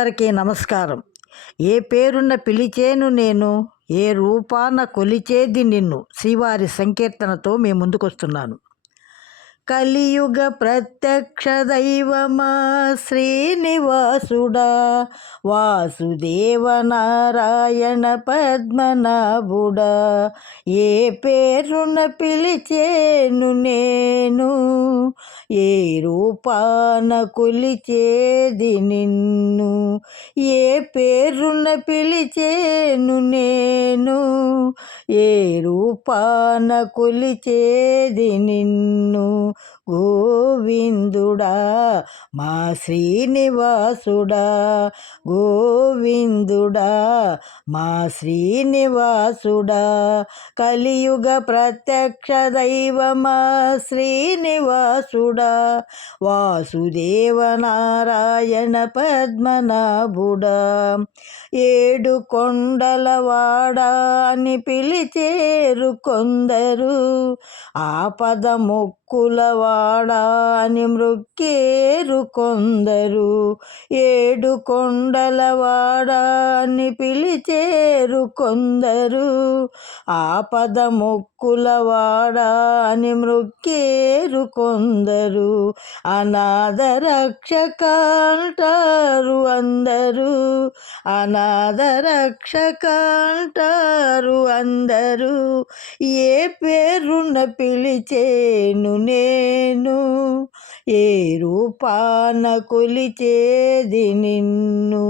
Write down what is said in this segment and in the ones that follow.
అందరికీ నమస్కారం. ఏ పేరున్న పిలిచేను నేను, ఏ రూపాన కొలిచేది నిన్ను శ్రీవారి సంకీర్తనతో మీ ముందుకొస్తున్నాను. కలియుగ ప్రత్యక్ష దైవమా శ్రీనివాసుడా, వాసుదేవ నారాయణ పద్మనాభుడా, ఏ పేరున పిలిచేను నేను, ఏ రూపాన కొలిచేది నిన్ను, ఏ పేరున పిలిచేను నేను, ఏ రూపాన కొలిచేది నిన్ను. గోవిందుడా మా శ్రీనివాసుడా, గోవిందుడా మా శ్రీనివాసుడా, కలియుగ ప్రత్యక్ష దైవమా శ్రీనివాసుడా, వాసుదేవ నారాయణ పద్మనాభుడా, ఏడు కొండలవాడా అని పిలిచేరు కొందరు, ఆపద మొక్కులవాడా అని మ్రొక్కేరు కొందరు, ఏడు కొండలవాడా అని పిలిచేరు కొందరు, ఆపద మొక్కులవాడా అని మ్రొక్కేరు కొందరు, అనాథ రక్షక అంటారు అందరూ, అనాథ రక్షక అంటారు అందరూ, ఏ పేరున పిలిచేను నేను, ఏ రూపాన కొలిచేది నిన్ను,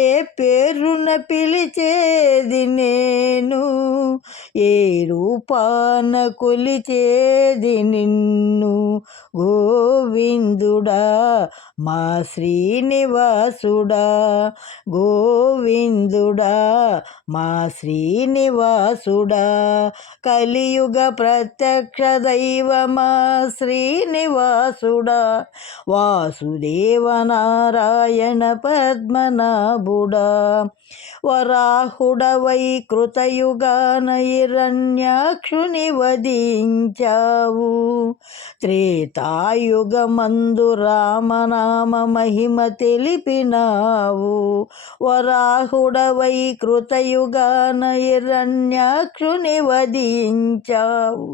ఏ పేరున పిలిచేది నేను, ఏ రూపాన కొలిచేది నిన్ను. గోవిందుడా మా శ్రీనివాసుడా, గోవిందుడా మా శ్రీనివాసుడా, కలియుగ ప్రత్యక్ష దైవమా శ్రీనివాసుడా, వాసుదేవ నారాయణ పద్మనాభుడా, వరాహుడవై కృతయుగాన హిరణ్యాక్షుని వధించావు, త్రేతాయుగమందు రామనామ మహిమ తెలిపినావు, వరాహుడవై కృతయుగాన హిరణ్యాక్షుని వధించావు,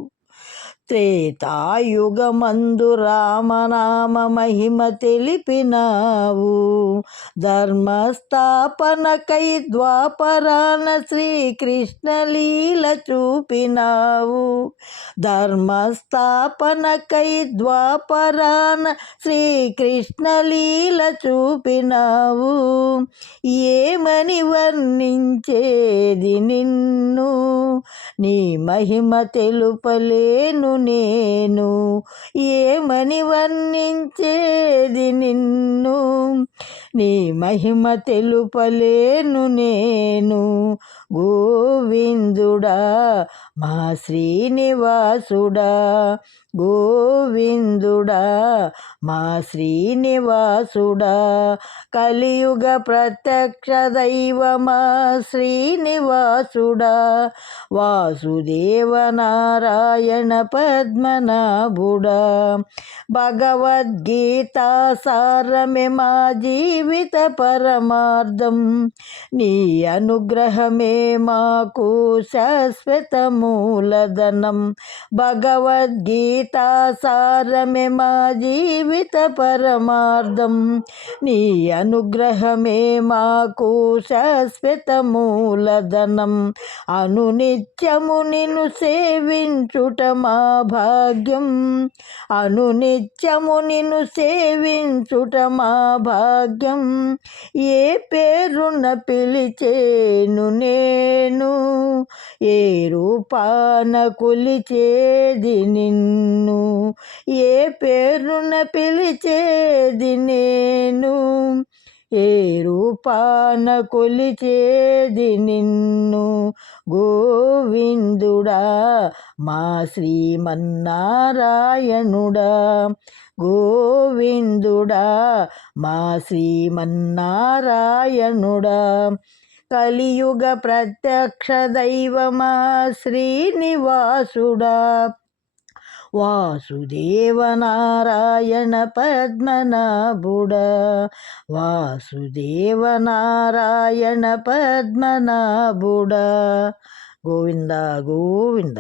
త్రేతాయుగమందు రామనామ మహిమ తెలిపినావు, ధర్మస్థాపనకై ద్వాపరాన శ్రీకృష్ణ లీల చూపినావు, ధర్మస్థాపనకై ద్వాపరాన శ్రీకృష్ణ లీల చూపినావు, ఏమని వర్ణించేది నిన్ను, నీ మహిమ తెలుపలేను నేను, ఏమని వర్ణించేది నిన్ను, నీ మహిమ తెలుపలేను నేను. గోవిందుడా మా శ్రీనివాసుడా, గోవిందుడా మా శ్రీనివాసుడా, కలియుగ ప్రత్యక్ష దైవమా శ్రీనివాసుడా, వాసుదేవ నారాయణ పద్మనాభుడా, భగవద్గీత సారమే మా జీవిత పరమార్థం, నీ అనుగ్రహమే మాకు శాశ్వత మూలధనం, భగవద్గీత సారమే మా జీవిత పరమార్థం, నీ అనుగ్రహమే మాకు శాశ్వత మూలధనం, అనునిత్యము నిన్ను సేవించుట మా భాగ్యం, అనునిత్యము నిన్ను సేవించుట మా భాగ్యం, ఏ పేరున పిలిచేను నేను, ఏ రూపాన కొలిచేది నిన్ను, ఏ పేరున పిలిచేది నేను, ఏ రూపాన కొలిచేది నిన్ను. గోవిందుడా మా శ్రీమన్నారాయణుడా, గోవిందుడా మా శ్రీమన్నారాయణుడా, కలియుగ ప్రత్యక్ష దైవమా శ్రీనివాసుడా, వాసుదేవ నారాయణ పద్మనాభుడా వాసుదేవ నారాయణ పద్మనాభుడా. గోవింద గోవింద.